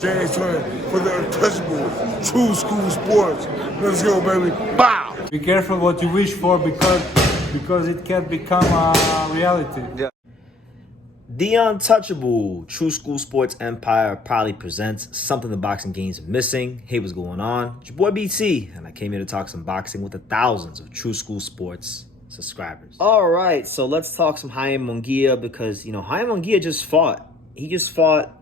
James for the untouchable, true school sports. Let's go, baby. Bow! Be careful what you wish for because it can become a reality. Yeah. The untouchable True School Sports Empire proudly presents something the boxing games are missing. Hey, what's going on? It's your boy BT, and I came here to talk some boxing with the thousands of True School Sports subscribers. All right, so let's talk some Jaime Munguia because, Jaime Munguia just fought. He just fought,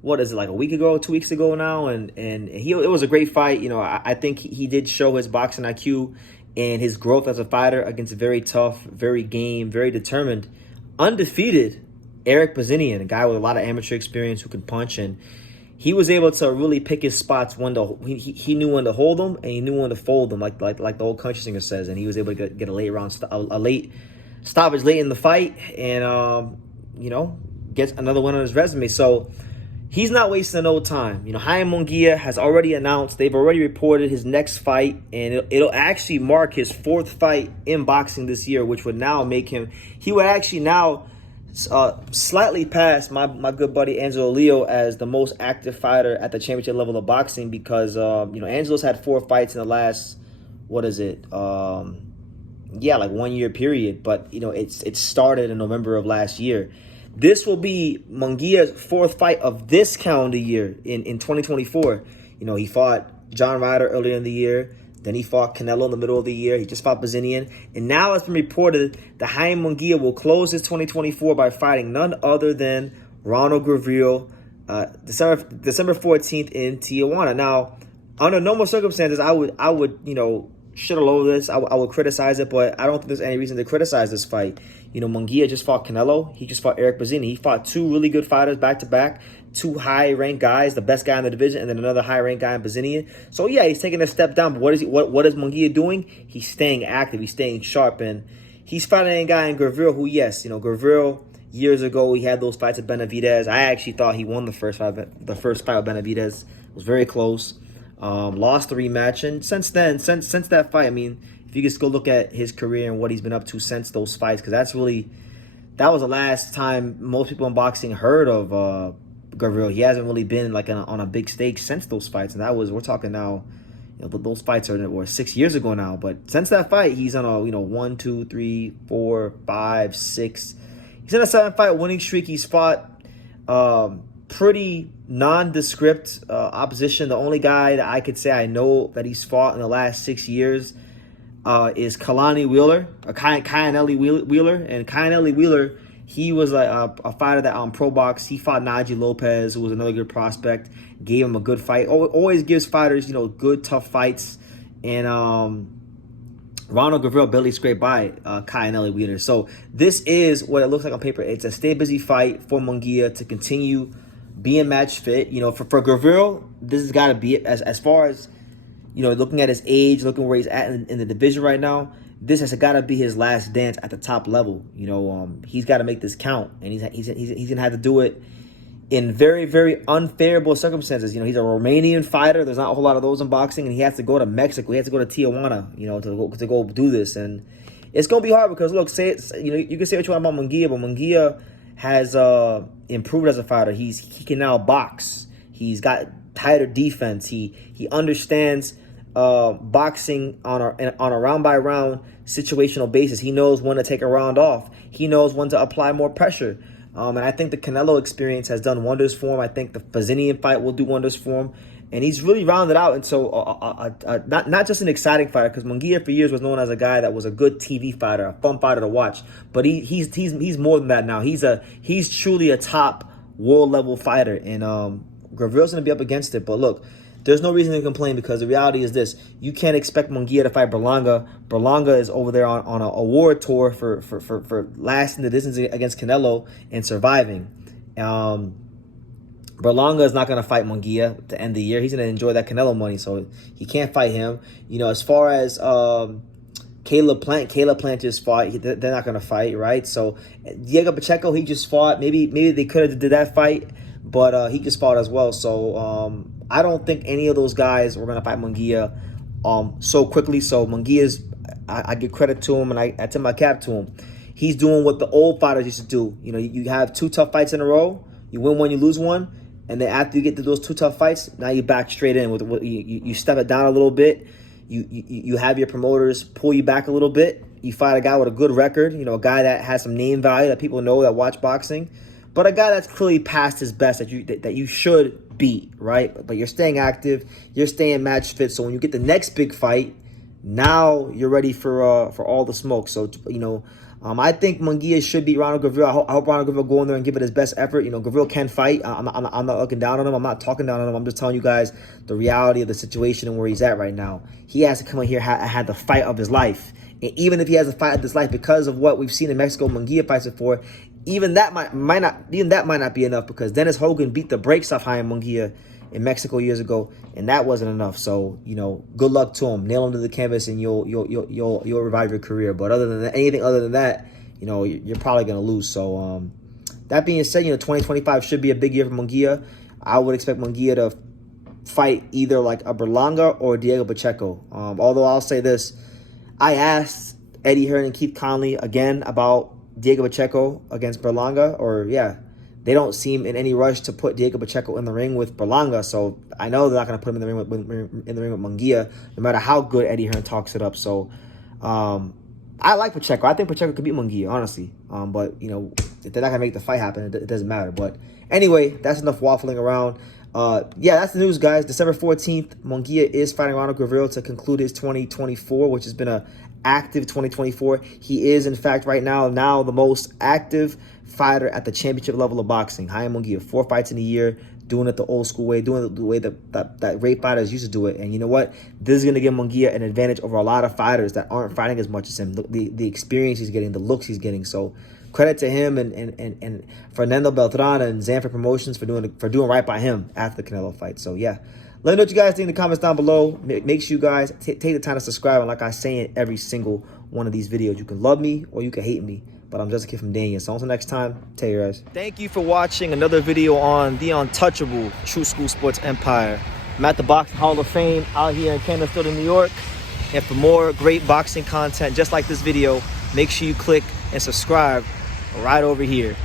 what is it, like a week ago, 2 weeks ago now, and it was a great fight. I think he did show his boxing IQ and his growth as a fighter against a very tough, very game, very determined, undefeated Eric Bazinian, a guy with a lot of amateur experience who can punch, and he was able to really pick his spots when he knew when to hold them and he knew when to fold them, like the old country singer says, and he was able to get a late stoppage late in the fight, and gets another win on his resume. So he's not wasting no time. Jaime Munguia has already announced, they've already reported his next fight, and it'll actually mark his fourth fight in boxing this year, which would now make him, he would actually now slightly past my good buddy Angelo Leo as the most active fighter at the championship level of boxing, because Angelo's had 4 fights in the last, like 1 year period, but it started in November of last year. This will be Munguia's 4th fight of this calendar year in 2024. He fought John Ryder earlier in the year. Then he fought Canelo in the middle of the year. He just fought Bazinian. And now it's been reported that Jaime Munguia will close his 2024 by fighting none other than Ronald Gavril December 14th in Tijuana. Now, under normal circumstances, I would shit all over this. I would criticize it, but I don't think there's any reason to criticize this fight. Munguia just fought Canelo. He just fought Eric Bazinian. He fought 2 really good fighters back-to-back, 2 high-ranked guys, the best guy in the division, and then another high-ranked guy in Bazinian. So, yeah, he's taking a step down, but what is Munguia doing? He's staying active. He's staying sharp, and he's fighting a guy in Gavril who, yes, Gavril, years ago, he had those fights at Benavidez. I actually thought he won the first fight with Benavidez. It was very close. Lost the rematch, and since then, since that fight, if you just go look at his career and what he's been up to since those fights, because that was the last time most people in boxing heard of Gavril. He hasn't really been like on a big stage since those fights, and we're talking now, those fights are 6 years ago now. But since that fight, he's on a 1, 2, 3, 4, 5, 6. He's in a 7-fight winning streak. He's fought pretty nondescript opposition. The only guy that I could say I know that he's fought in the last 6 years is Kayane Wheeler. And Kayane Wheeler, he was a fighter that on Pro Box, he fought Najee Lopez, who was another good prospect, gave him a good fight. Always gives fighters, good, tough fights. And Ronald Gavril barely scraped by Kayane Wheeler. So this is what it looks like on paper. It's a stay busy fight for Munguia to continue being match fit. For Gavril, this has got to be it. As far as, looking at his age, looking where he's at in the division right now, this has got to be his last dance at the top level. He's got to make this count, and he's gonna have to do it in very, very unfavorable circumstances. He's a Romanian fighter. There's not a whole lot of those in boxing, and he has to go to Mexico. He has to go to Tijuana, to go do this, and it's gonna be hard because look, you can say what you want about Munguia, but Munguia has improved as a fighter. He can now box. He's got tighter defense. He understands boxing on a round by round situational basis. He knows when to take a round off. He knows when to apply more pressure. And I think the Canelo experience has done wonders for him. I think the Bazinian fight will do wonders for him. And he's really rounded out into not just an exciting fighter, because Munguia for years was known as a guy that was a good TV fighter, a fun fighter to watch. But he's more than that now. He's truly a top world level fighter, and Gavril's gonna be up against it. But look, there's no reason to complain, because the reality is this: you can't expect Munguia to fight Berlanga. Berlanga is over there on a award tour for lasting the distance against Canelo and surviving. Berlanga is not going to fight Munguia to end the year. He's going to enjoy that Canelo money, so he can't fight him. As far as Caleb Plant just fought. They're not going to fight, right? So Diego Pacheco, he just fought. Maybe they could have did that fight, but he just fought as well. So I don't think any of those guys were going to fight Munguia so quickly. So Munguia's, I give credit to him, and I tip my cap to him. He's doing what the old fighters used to do. You have 2 tough fights in a row. You win one, you lose one. And then after you get to those 2 tough fights, now you back straight in with you step it down a little bit. You have your promoters pull you back a little bit. You fight a guy with a good record, you know, a guy that has some name value that people know that watch boxing, but a guy that's clearly past his best that you should beat, right? But you're staying active, you're staying match fit. So when you get the next big fight, now you're ready for all the smoke. So you know, I think Munguia should beat Ronald Gavril. I hope Ronald Gavril go in there and give it his best effort. You know, Gavril can fight. I'm not looking down on him. I'm not talking down on him. I'm just telling you guys the reality of the situation and where he's at right now. He has to come in here and had the fight of his life. And even if he has a fight of his life, because of what we've seen in Mexico, Munguia fights before, even that might not be enough, because Dennis Hogan beat the brakes off Jaime Munguia in Mexico years ago, and that wasn't enough. So, you know, good luck to him. Nail him to the canvas, and you'll revive your career. But anything other than that, you know, you're probably gonna lose. So, that being said, you know, 2025 should be a big year for Munguia. I would expect Munguia to fight either like a Berlanga or Diego Pacheco. Although I'll say this, I asked Eddie Hearn and Keith Conley again about Diego Pacheco against Berlanga, they don't seem in any rush to put Diego Pacheco in the ring with Berlanga, so I know they're not going to put him in the ring with Munguia, no matter how good Eddie Hearn talks it up. So I like Pacheco. I think Pacheco could beat Munguia, honestly. But you know, if they're not going to make the fight happen, it doesn't matter. But anyway, that's enough waffling around. That's the news, guys. December 14th, Munguia is fighting Ronald Gavril to conclude his 2024, which has been a active 2024. He is, in fact, right now the most active fighter at the championship level of boxing. Jaime Munguia, 4 fights in a year, doing it the old school way, doing it the way that great fighters used to do it. And you know what? This is going to give Munguia an advantage over a lot of fighters that aren't fighting as much as him. The experience he's getting, the looks he's getting. So credit to him and Fernando Beltran and Zanford Promotions for doing right by him after the Canelo fight. So yeah, let me know what you guys think in the comments down below. Make sure you guys take the time to subscribe. And like I say in every single one of these videos, you can love me or you can hate me, but I'm just a kid from Daniel. So until next time, take care, guys. Thank you for watching another video on the untouchable True School Sports Empire. I'm at the Boxing Hall of Fame out here in Canterfield, New York. And for more great boxing content just like this video, make sure you click and subscribe right over here.